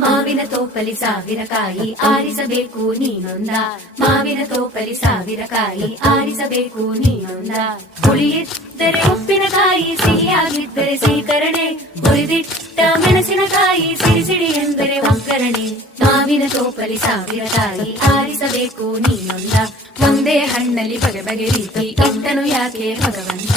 ಮಾವಿನ ತೋಪಲಿ ಸಾವಿರ ಕಾಯಿ ಆರಿಸಬೇಕು ನೀನೊಂದ, ಮಾವಿನ ತೋಪಲಿ ಸಾವಿರ ಕಾಯಿ ಆರಿಸಬೇಕು ನೀನೊಂದ. ಹುಳಿಯಿದ್ದರೆ ಉಪ್ಪಿನಕಾಯಿ, ಸಿಹಿಯಾಗಿದ್ದರೆ ಸೀಕರಣೆ, ಹುರಿದಿಟ್ಟ ಮೆಣಸಿನಕಾಯಿ, ಸಿಡಿ ಸಿಡಿ ಎಂದರೆ ಒಗ್ಗರಣೆ. ಮಾವಿನ ತೋಪಲಿ ಸಾವಿರ ಕಾಯಿ ಆರಿಸಬೇಕು ನೀನೊಂದ, ಒಂದೇ ಹಣ್ಣಲ್ಲಿ ಬಗೆ ಬಗೆ ರೀತಿ ಇಟ್ಟನು ಯಾಕೆ ಭಗವಂತ.